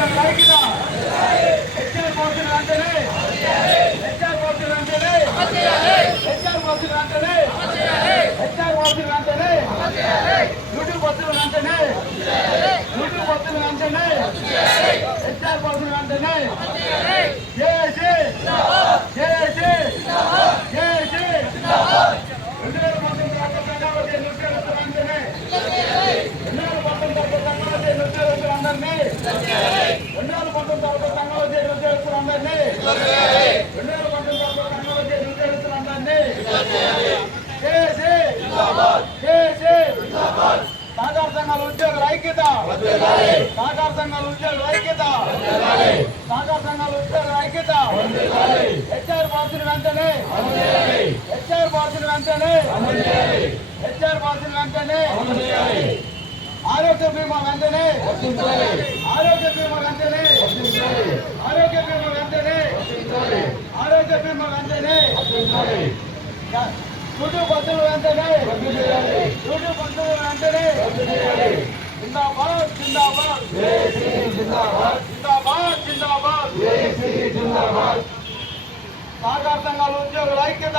ఉద్యోగుల ఐక్యత హెచ్ఆర్ పోస్టులు వెంటనే హెచ్ఆర్ పోస్టులు వెంటనే హెచ్ఆర్ పోస్టులు వెంటనే హెచ్ఆర్ పోస్టులు వెంటనే డ్యూటీ పోస్టులు వెంటనే డ్యూటీ పోస్టులు వెంటనే హెచ్ఆర్ పోస్టులు వెంటనే జేఏసీ జేఏసీ జేఏసీ 2019 సంఘాలకి ఉద్యోగస్తులు వెంటనే 2019 సంఘాలకి ఉద్యోగస్తులు అందరినీ 2019 సంఘాలకి ఉద్యోగస్తులు అందరినీ 2019 సంఘాలకి ఉద్యోగస్తులు అందరినీ జేఏసీ జేఏసీ సహకార సంఘాల ఉద్యోగుల ఐక్యత సహకార సంఘాల ఉద్యోగుల ఐక్యత సహకార సంఘాల ఉద్యోగుల ఐక్యత హెచ్ఆర్ పాలసీలు వెంటనే హెచ్ఆర్ పాలసీలు వెంటనే హెచ్ఆర్ పాలసీలు వెంటనే ఆరోగ్య బీమా వెంటనే ఆరోగ్య బీమా వెంటనే ఆరోగ్య బీమా వెంటనే ఆరోగ్య బీమా వెంటనే డ్యూటీ బస్సులు వెంటనే డ్యూటీ బస్సులు వెంటనే జిందాబాద్ జిందాబాద్ జిందాబాద్ జిందాబాద్ జిందాబాద్ సహకార సంఘాల ఉద్యోగుల ఐక్యత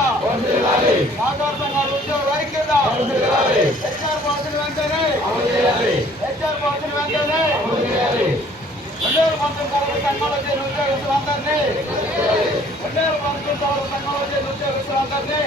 సహకార సంఘాల ఉద్యోగుల ఐక్యత హెచ్ఆర్ పాలసీలు వెంటనే హెచ్ఆర్ పాలసీలు వెంటనే 2019 సంఘాల చేరిన ఉద్యోగస్తులందరినీ 2019 సంఘాల చేరిన ఉద్యోగస్తులందరినీ